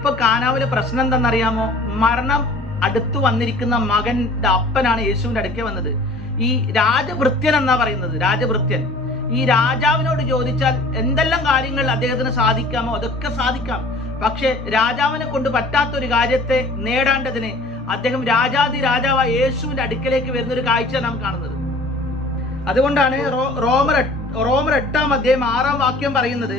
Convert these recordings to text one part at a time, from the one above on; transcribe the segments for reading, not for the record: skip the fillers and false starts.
ഇപ്പൊ കാനാവിലെ പ്രശ്നം എന്താണെന്നറിയാമോ? മരണം അടുത്തു വന്നിരിക്കുന്ന മകന്റെ അപ്പനാണ് യേശുവിന്റെ അടുക്കെ വന്നത്. ഈ രാജഭൃത്യൻ എന്നാ പറയുന്നത്, രാജഭൃത്യൻ. ഈ രാജാവിനോട് ചോദിച്ചാൽ എന്തെല്ലാം കാര്യങ്ങൾ അദ്ദേഹത്തിന് സാധിക്കാമോ അതൊക്കെ സാധിക്കാം. പക്ഷെ രാജാവിനെ കൊണ്ട് പറ്റാത്തൊരു കാര്യത്തെ നേടേണ്ടതിന് അദ്ദേഹം രാജാതി രാജാവായ യേശുവിന്റെ അടുക്കലേക്ക് വരുന്ന ഒരു കാഴ്ച നാം കാണുന്നത്. അതുകൊണ്ടാണ് റോമർ 8-ാം അധ്യായം 6-ാം വാക്യം പറയുന്നത്,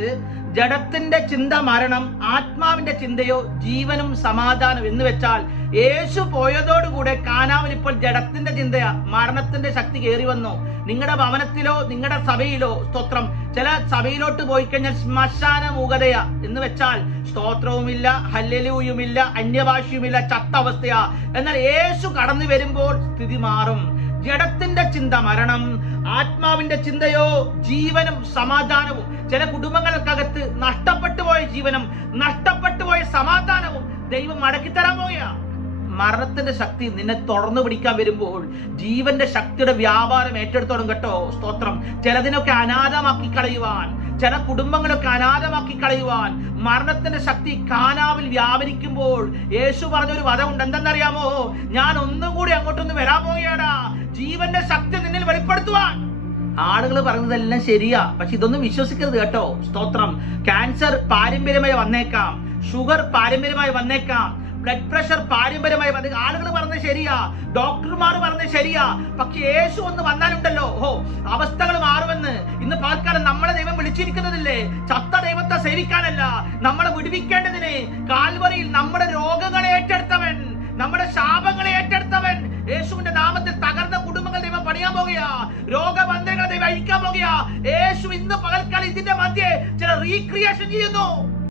ജഡത്തിന്റെ ചിന്ത മരണം, ആത്മാവിന്റെ ചിന്തയോ ജീവനും സമാധാനം. എന്ന് വെച്ചാൽ യേശു പോയതോടുകൂടെ കാനാവിൽ ഇപ്പോൾ ജഡത്തിന്റെ ചിന്തയാ, മരണത്തിന്റെ ശക്തി കയറി വന്നു. നിങ്ങളുടെ ഭവനത്തിലോ നിങ്ങളുടെ സഭയിലോ, സ്തോത്രം, ചില സഭയിലോട്ട് പോയി കഴിഞ്ഞാൽ ശ്മശാന മൂകതയാ. എന്ന് വെച്ചാൽ സ്തോത്രവുമില്ല, ഹല്ലേലൂയുമില്ല, അന്യഭാഷയുമില്ല, ചത്ത അവസ്ഥയാ. എന്നാൽ യേശു കടന്നു വരുമ്പോൾ സ്ഥിതി മാറും. ജഡത്തിന്റെ ചിന്ത മരണം, ആത്മാവിന്റെ ചിന്തയോ ജീവനും സമാധാനവും. ചില കുടുംബങ്ങൾക്കകത്ത് നഷ്ടപ്പെട്ടു പോയ ജീവനും നഷ്ടപ്പെട്ടു പോയ സമാധാനവും ദൈവം മടക്കിത്തരാൻ പോവുക. മരണത്തിന്റെ ശക്തി നിന്നെ തുറന്നു പിടിക്കാൻ വരുമ്പോൾ ജീവന്റെ ശക്തിയുടെ വ്യാപാരം ഏറ്റെടുത്തോളും കേട്ടോ. സ്തോത്രം. ചിലതിനൊക്കെ അനാഥമാക്കി കളയുവാൻ, ചില കുടുംബങ്ങളൊക്കെ അനാഥമാക്കി കളയുവാൻ മരണത്തിന്റെ ശക്തി കാനാവിൽ വ്യാപരിക്കുമ്പോൾ യേശു പറഞ്ഞൊരു വധമുണ്ട്. എന്തെന്നറിയാമോ? ഞാൻ ഒന്നുകൂടി അങ്ങോട്ടൊന്ന് വരാൻ പോവുകയാടാ, ജീവന്റെ ശക്തി നിന്നിൽ വെളിപ്പെടുത്തുവാൻ. ആളുകൾ പറയുന്നതെല്ലാം ശരിയാ, പക്ഷെ ഇതൊന്നും വിശ്വസിക്കരുത് കേട്ടോ. സ്തോത്രം. ക്യാൻസർ പാരമ്പര്യമായി വന്നേക്കാം, ഷുഗർ പാരമ്പര്യമായി വന്നേക്കാം, ബ്ലഡ് പ്രഷർ പാരമ്പര്യമായി വന്നേക്കാം. ആളുകൾ പറഞ്ഞത് ശരിയാ, ഡോക്ടർമാർ പറഞ്ഞത് ശരിയാ, പക്ഷെ യേശു ഒന്ന് വന്നാലുണ്ടല്ലോ, അവസ്ഥകൾ മാറുമെന്ന്. ഇന്ന് പാൽക്കാലം നമ്മളെ ദൈവം വിളിച്ചിരിക്കുന്നതില്ലേ? ചത്ത ദൈവത്തെ സേവിക്കാനല്ല, നമ്മളെ വിടുവിക്കേണ്ടതിന്. കാൽവരിയിൽ നമ്മുടെ രോഗങ്ങളെ ഏറ്റെടുത്തവൻ, നമ്മുടെ ശാപങ്ങളെ ഏറ്റെടുത്തവൻ, യേശുവിന്റെ നാമത്തിൽ തകർന്ന കുടുംബങ്ങൾ ദൈവം പണിയാൻ പോകുക, രോഗബന്ധങ്ങളെ ദൈവം അഴിക്കാൻ പോകുക. യേശു ഇന്ന് പകൽക്കാലം ഇതിന്റെ മധ്യേ ചില റീക്രിയേഷൻ ചെയ്യുന്നു.